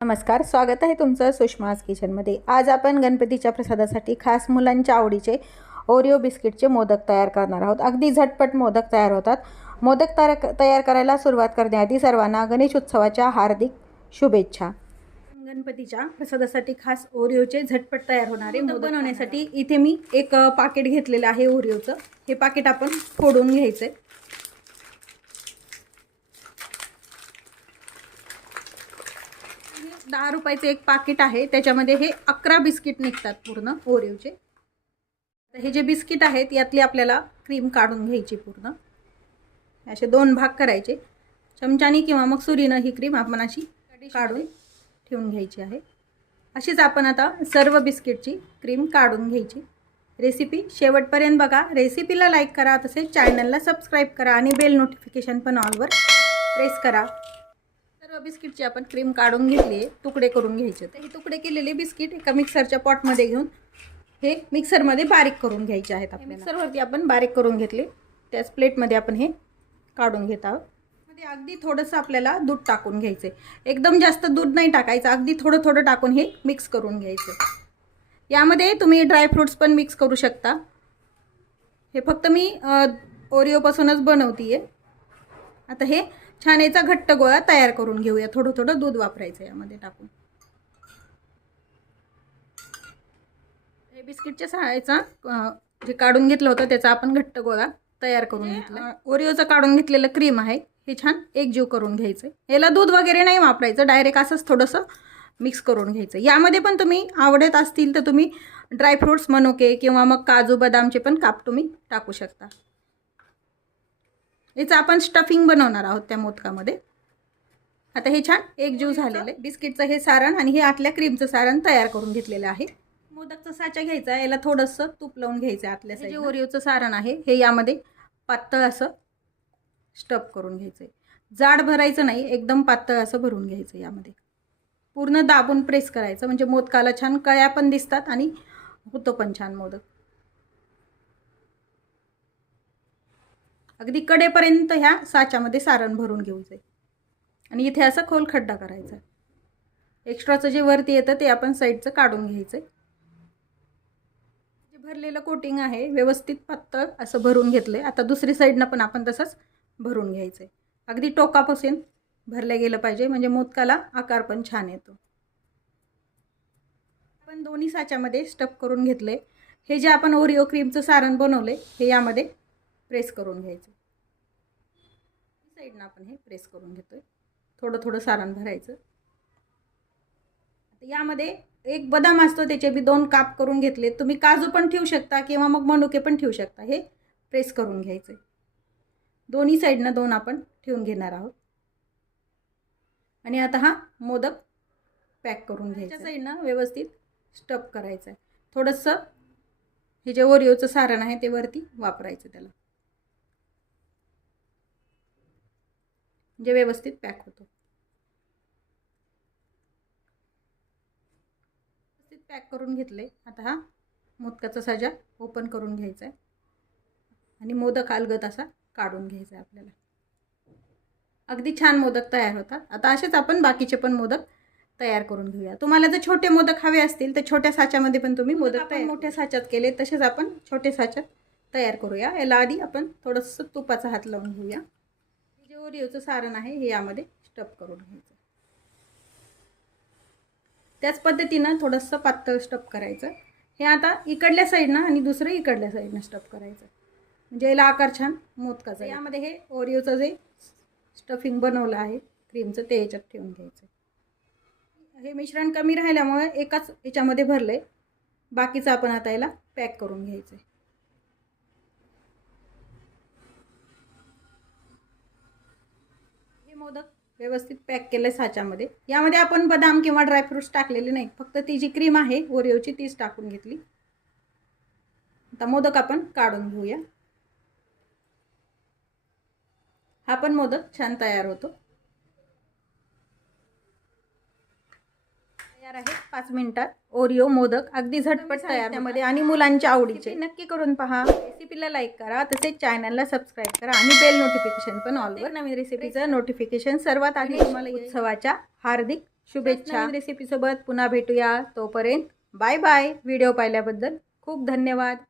नमस्कार, स्वागत आहे तुमचं सुषमाज किचनमध्ये। आज आपण गणपतीच्या प्रसादासाठी खास मुलांच्या आवडीचे ओरिओ बिस्किटचे मोदक तयार करणार आहोत। अगदी झटपट मोदक तयार होतात। मोदक तयार करायला सुरुवात करण्याआधी सर्वांना गणेश उत्सवाच्या हार्दिक शुभेच्छा। गणपतीच्या प्रसादासाठी खास ओरिओचे झटपट तयार होणारे मोदक बनवण्यासाठी इथे मी एक पाकिट घेतलेलं आहे ओरिओचं। हे पाकिट आपण फोडून घ्यायचं। 10 रुपयाचे एक पाकिट आहे, त्याच्यामध्ये हे 11 बिस्किट निघतात पूर्ण ओरिओचे। तर हे जे बिस्किट आहेत यातली आपल्याला क्रीम काढून घ्यायची पूर्ण। असे दोन भाग करायचे, चमच्याने किंवा मग सुरीनं ही क्रीम आपण अशी काढून ठेवून घ्यायची आहे। अशीच आपण आता सर्व बिस्किटची क्रीम काढून घ्यायची। रेसिपी शेवटपर्यंत बघा। रेसिपीला लाईक करा, तसेच चॅनलला सबस्क्राईब करा आणि बेल नोटिफिकेशन पण ऑलवर प्रेस करा। सर्व बिस्किटची आपण क्रीम काढून घेतली आहे, तुकडे करून घ्यायचे। तर हे तुकडे केलेले बिस्किट एका मिक्सरच्या पॉटमध्ये घेऊन हे मिक्सरमध्ये बारीक करून घ्यायचे आहेत। आपल्या मिक्सरवरती आपण बारीक करून घेतले, त्याच प्लेटमध्ये आपण हे काढून घेत आहोत। मध्ये अगदी थोडंसं आपल्याला दूध टाकून घ्यायचे, एकदम जास्त दूध नाही टाकायचं, अगदी थोडं थोडं टाकून हे मिक्स करून घ्यायचं। यामध्ये तुम्ही ड्रायफ्रूट्स पण मिक्स करू शकता। हे फक्त मी ओरिओपासूनच बनवतीये। आता हे छान याचा घट्ट गोळा तयार करून घेऊया। थोडं थोडं दूध वापरायचं यामध्ये टाकून। हे बिस्किटच्या सहाय्याचा जे काढून घेतलं होतं त्याचा आपण घट्ट गोळा तयार करून घेतला। ओरिओचं काढून घेतलेलं क्रीम आहे, हे छान एकजीव करून घ्यायचं। याला दूध वगैरे नाही वापरायचं, डायरेक्ट असंच थोडंसं मिक्स करून घ्यायचं। यामध्ये पण तुम्ही आवडत असतील तर तुम्ही ड्रायफ्रूट्स मनुके किंवा मग काजू बदामचे पण काप तुम्ही टाकू शकता। याचं आपण स्टफिंग बनवणार आहोत त्या मोदकामध्ये। आता हे छान एकजीव झालेले बिस्किटचं हे सारण आणि हे आतल्या क्रीमचं सारण तयार करून घेतलेलं आहे। मोदकचा साचा घ्यायचा, याला थोडंसं तूप लावून घ्यायचं। आतल्या जे ओरिओचं सारण आहे हे यामध्ये पातळ असं स्टफ करून घ्यायचं। जाड भरायचं नाही, एकदम पातळ असं भरून घ्यायचं। यामध्ये पूर्ण दाबून प्रेस करायचं, म्हणजे मोदकाला छान कळ्या पण दिसतात आणि होतो पण छान मोदक। अगदी कडेपर्यंत ह्या साच्यामध्ये सारण भरून घ्यायचं आणि इथे असं खोल खड्डा करायचा। एक्स्ट्राचं जे वरती येतं ते आपण साईडचं काढून घ्यायचं। जे भरलेलं कोटिंग आहे व्यवस्थित पातळ असं भरून घेतलंय। आता दुसरी साईडनं पण आपण तसंच भरून घ्यायचं। अगदी टोकापासून भरलं गेलं पाहिजे, म्हणजे मोदकाला आकार पण छान येतो। आपण दोन्ही साच्यामध्ये स्टफ करून घेतले। हे जे आपण ओरिओ क्रीमचं सारण बनवले हे यामध्ये प्रेस करून घ्यायचं। साईडनं आपण हे प्रेस करून घेतोय, थोडं थोडं सारण भरायचं। आता यामध्ये एक बदाम असतो, त्याचे बी 2 काप करून घेतले। तुम्ही काजू पण ठेवू शकता किंवा मग मनुके पण ठेवू शकता। हे प्रेस करून घ्यायचं, दोन्ही साईडनं 2 आपण ठेवून घेणार आहोत। आणि आता हा मोदक पॅक करून घ्यायचा। साईडनं व्यवस्थित स्टफ करायचं आहे। थोडंसं हे जे ओरिओचं सारण आहे ते वरती वापरायचं, त्याला म्हणजे व्यवस्थित पॅक होतो। व्यवस्थित पॅक करून घेतले। आता हा मोदकाचा साजा ओपन करून घ्यायचा आहे आणि मोदक अलगद असा काढून घ्यायचा आहे आपल्याला। अगदी छान मोदक तयार होतात। आता असेच आपण बाकीचे पण मोदक तयार करून घेऊया। तुम्हाला जर छोटे मोदक हवे असतील तर छोट्या साच्यामध्ये पण तुम्ही मोदक तयार मोठ्या साच्यात केले तसेच आपण छोटे साच्यात तयार करूया। याला आधी आपण थोडंसं तुपाचा हात लावून घेऊया। जे ओरिओचं सारण आहे हे यामध्ये स्टफ करून घ्यायचं। त्याच पद्धतीनं थोडंसं पातळ स्टफ करायचं। हे आता इकडल्या साईडनं आणि दुसरं इकडल्या साईडनं स्टफ करायचं, म्हणजे याला आकार छान मोदकाचा। यामध्ये हे ओरिओचं जे स्टफिंग बनवलं आहे क्रीमचं ते याच्यात ठेवून घ्यायचं। हे मिश्रण कमी राहिल्यामुळे एकाच याच्यामध्ये भरलंय, बाकीचं आपण आता याला पॅक करून घ्यायचं। हे मोदक व्यवस्थित पॅक केलंय साच्यामध्ये। यामध्ये आपण बदाम किंवा ड्रायफ्रुट्स टाकलेले नाही, फक्त ती जी क्रीम आहे ओरिओची तीच टाकून घेतली। आता मोदक आपण काढून घेऊया। हा पण मोदक छान तयार होतो। तयार आहे 5 मिनिटात ओरिओ मोदक, अगदी झटपट तयार त्यामध्ये आणि मुलांच्या आवडीचे। नक्की करून पहा। रेसिपीला लाईक करा, तसेच चॅनलला सबस्क्राईब करा आणि बेल नोटिफिकेशन पण ऑलवर। नवीन रेसिपीचं नोटिफिकेशन सर्वात आधी तुम्हाला उत्सवाच्या हार्दिक शुभेच्छा. रेसिपीसोबत पुन्हा भेटूया. तोपर्यंत बाय बाय. व्हिडिओ पाहिल्याबद्दल खूप धन्यवाद.